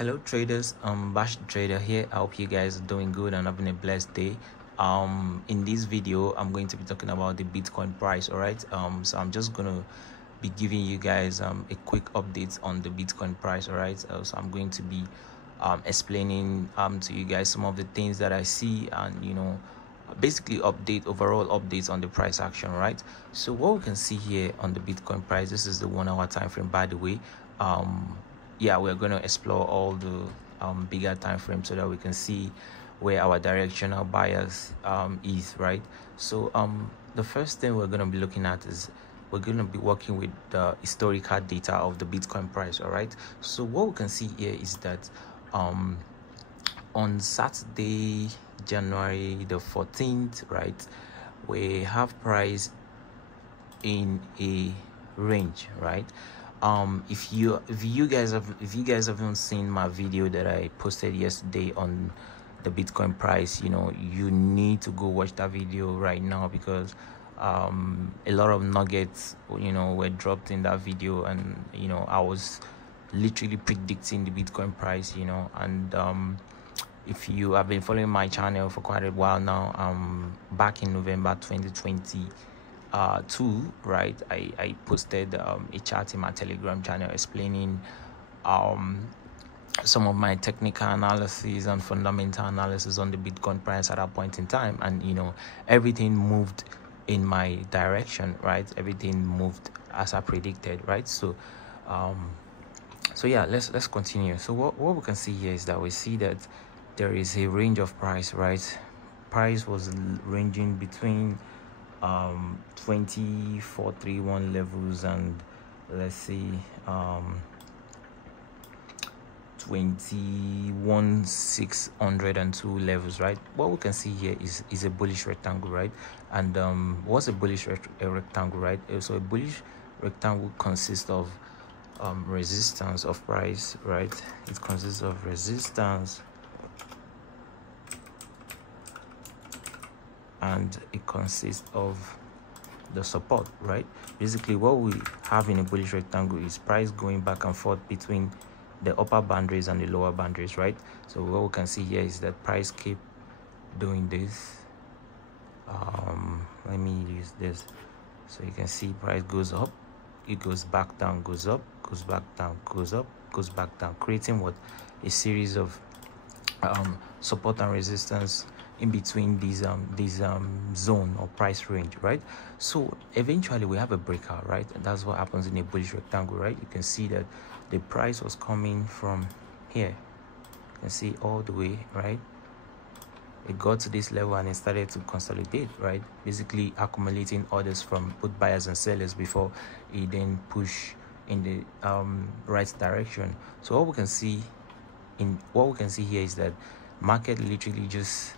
Hello traders, Bash the Trader here. I hope you guys are doing good and having a blessed day. In this video I'm going to be talking about the Bitcoin price. All right, so I'm just gonna be giving you guys a quick update on the Bitcoin price. All right, so I'm going to be explaining to you guys some of the things that I see, and basically overall updates on the price action. Right, so what we can see here on the Bitcoin price, this is the 1 hour time frame, by the way. Yeah, we're going to explore all the bigger time frames so that we can see where our directional bias is, right? So the first thing we're going to be looking at is we're going to be working with the historical data of the Bitcoin price. All right, so what we can see here is that on Saturday, January the 14th, right, we have price in a range, right? If you guys haven't seen my video that I posted yesterday on the Bitcoin price, you need to go watch that video right now, because a lot of nuggets were dropped in that video, and I was literally predicting the Bitcoin price, and if you have been following my channel for quite a while now, back in November 2020 right, I posted a chat in my Telegram channel explaining some of my technical analysis and fundamental analysis on the Bitcoin price at that point in time, and everything moved in my direction, right? Everything moved as I predicted, right? So yeah, let's continue. So what we can see here is that we see that there is a range of price, right? Price was ranging between 2431 levels and let's see 21602 levels, right? What we can see here is a bullish rectangle, right? And what's a bullish rectangle, right? So a bullish rectangle consists of resistance of price, right? It consists of resistance and it consists of the support, right? Basically what we have in a bullish rectangle is price going back and forth between the upper boundaries and the lower boundaries, right? So what we can see here is that price keep doing this. Let me use this. So you can see price goes up, it goes back down, goes up, goes back down, goes up, goes back down, creating what? A series of support and resistance in between these zone or price range, right? So eventually we have a breakout, right? And that's what happens in a bullish rectangle, right? You can see that the price was coming from here, you can see all the way, right? It got to this level and it started to consolidate, right? Basically accumulating orders from both buyers and sellers before it then push in the right direction. So what we can see here is that market literally just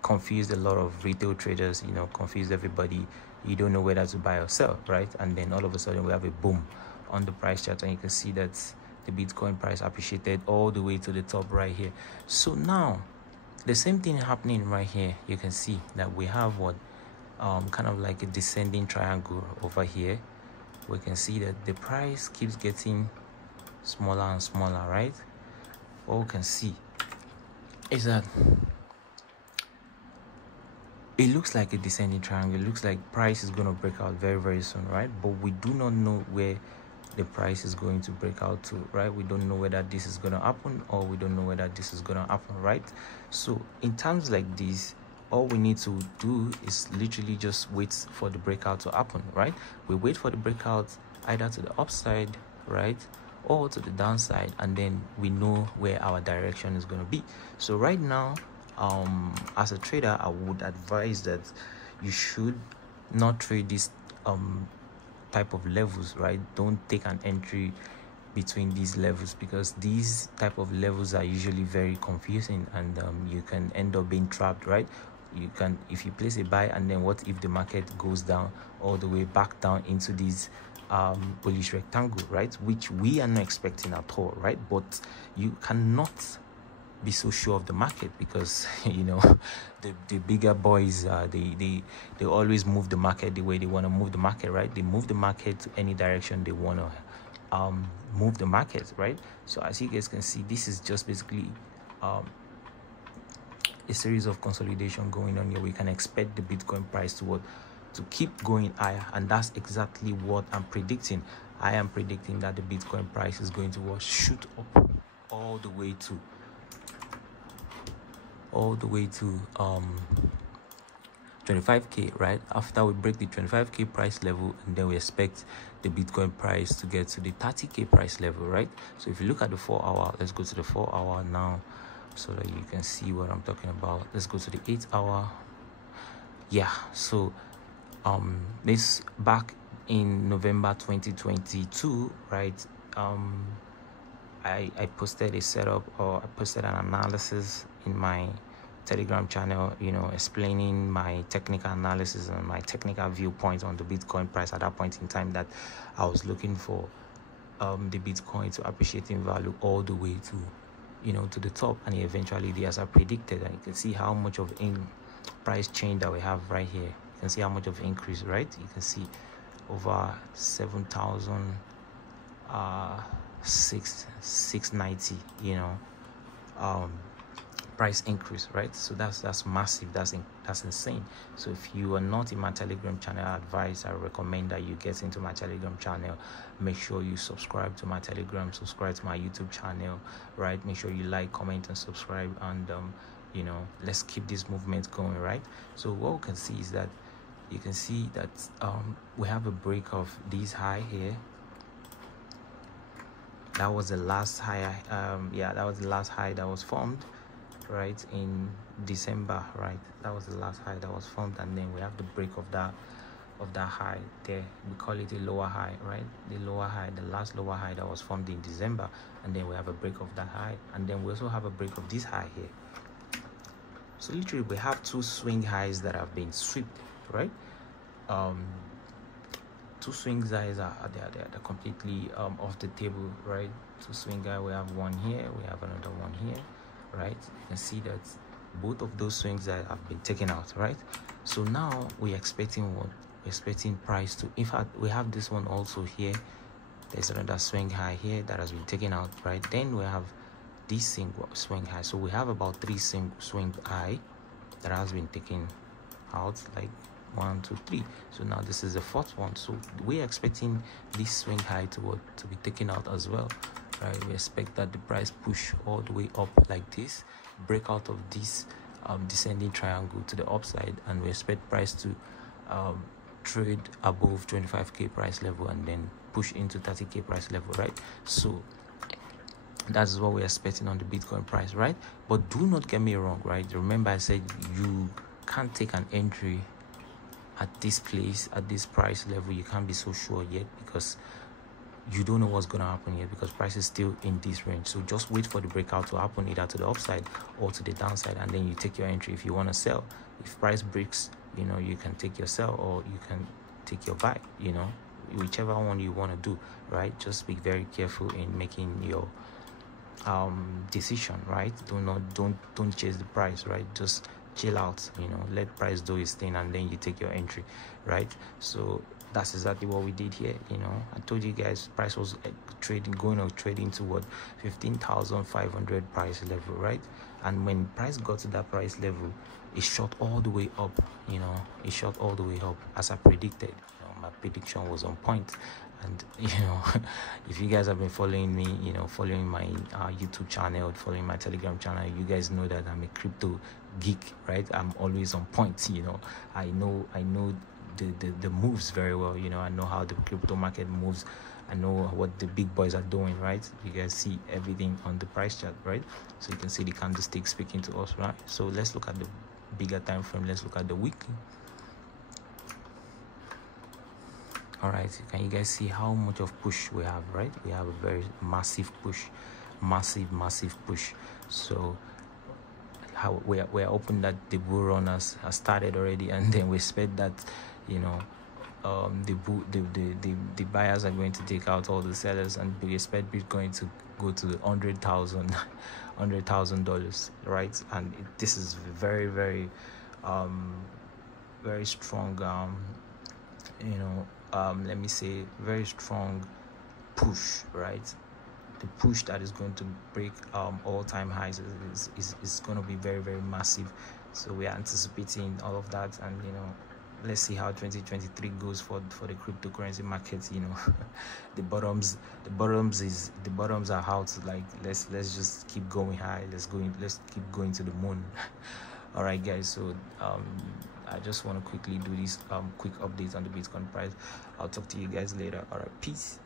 confused a lot of retail traders, confused everybody. You don't know whether to buy or sell, right? And then all of a sudden we have a boom on the price chart, and you can see that the Bitcoin price appreciated all the way to the top right here. So now the same thing happening right here. You can see that we have what kind of like a descending triangle over here. We can see that the price keeps getting smaller and smaller, right? What we can see is that it looks like a descending triangle. It looks like price is going to break out very, very soon, right? But we do not know where the price is going to break out to, right? We don't know whether this is going to happen or we don't know whether this is going to happen, right? So in times like this, all we need to do is literally just wait for the breakout to happen, right? We wait for the breakout either to the upside, right, or to the downside, and then we know where our direction is going to be. So right now, as a trader, I would advise that you should not trade this type of levels, right? Don't take an entry between these levels, because these type of levels are usually very confusing, and you can end up being trapped, right? You can, if you place a buy, and then what if the market goes down all the way back down into these bullish rectangle, right, which we are not expecting at all, right? But you cannot be so sure of the market, because the bigger boys, they always move the market the way they want to move the market, right? They move the market to any direction they want to move the market, right? So as you guys can see, this is just basically a series of consolidation going on here. We can expect the Bitcoin price to keep going higher, and that's exactly what I'm predicting. I am predicting that the Bitcoin price is going to shoot up all the way to 25k, right? After we break the 25k price level, and then we expect the Bitcoin price to get to the 30k price level, right? So if you look at the 4 hour, let's go to the 4 hour now so that you can see what I'm talking about. Let's go to the 8 hour. Yeah, so this back in November 2022, right? I posted a setup, or I posted an analysis in my Telegram channel, you know, explaining my technical analysis and my technical viewpoint on the Bitcoin price at that point in time, that I was looking for the Bitcoin to appreciate in value all the way to, you know, to the top, and eventually did as I predicted. And you can see how much of price change that we have right here. You can see how much of increase, right? You can see over 7,000 690, you know, price increase, right? So that's massive. That's insane. So if you are not in my Telegram channel, I recommend that you get into my Telegram channel. Make sure you subscribe to my Telegram, subscribe to my YouTube channel, right? Make sure you like, comment, and subscribe, and you know, let's keep this movement going, right? So what we can see is that you can see that we have a break of this high here. That was the last high. That was the last high that was formed, right, in December, right? That was the last high that was formed, and then we have the break of that high there. We call it a lower high, right? The lower high, the last lower high that was formed in December, and then we have a break of that high, and then we also have a break of this high here. So literally we have two swing highs that have been swept, right? Two swing highs are they're completely off the table, right? Two swing high, we have one here, we have another one here, right? You can see that both of those swings that have been taken out, right? So now we're expecting what? We're expecting price to, in fact, we have this one also here. There's another swing high here that has been taken out, right? Then we have this swing high. So we have about three swing high that has been taken out, like 1, 2, 3. So now this is the fourth one. So we're expecting this swing high to be taken out as well, right? We expect that the price push all the way up like this, break out of this descending triangle to the upside, and we expect price to trade above 25k price level and then push into 30k price level, right? So that's what we're expecting on the Bitcoin price, right? But do not get me wrong, right? Remember I said you can't take an entry at this place, at this price level. You can't be so sure yet, because you don't know what's going to happen yet, because price is still in this range. So just wait for the breakout to happen, either to the upside or to the downside, and then you take your entry if you want to sell. If price breaks, you know, you can take your sell or you can take your buy, you know, whichever one you want to do, right? Just be very careful in making your decision, right? Don't chase the price, right? Just chill out, you know, let price do its thing, and then you take your entry, right? So that's exactly what we did here. You know, I told you guys price was trading toward 15,500 price level, right? And when price got to that price level, it shot all the way up. You know, it shot all the way up as I predicted. You know, my prediction was on point. And you know, if you guys have been following me, you know, following my YouTube channel, following my Telegram channel, you guys know that I'm a crypto geek, right? I'm always on point. You know, I know the moves very well. You know, I know how the crypto market moves. I know what the big boys are doing, right? You guys see everything on the price chart, right? So you can see the candlestick speaking to us, right? So let's look at the bigger time frame. Let's look at the weekly. All right, can you guys see how much of push we have, right? We have a very massive push, massive push. So how we're hoping that the bull run has started already, and then we expect that, you know, the buyers are going to take out all the sellers, and we expect Bitcoin to go to $100,000, right? And this is very strong, you know, let me say very strong push, right? The push that is going to break all-time highs is going to be very, very massive. So we're anticipating all of that, and you know, let's see how 2023 goes for the cryptocurrency market. You know, the bottoms are out. Like let's just keep going high. Let's keep going to the moon. All right, guys. So I just want to quickly do this quick update on the Bitcoin price. I'll talk to you guys later. All right, peace.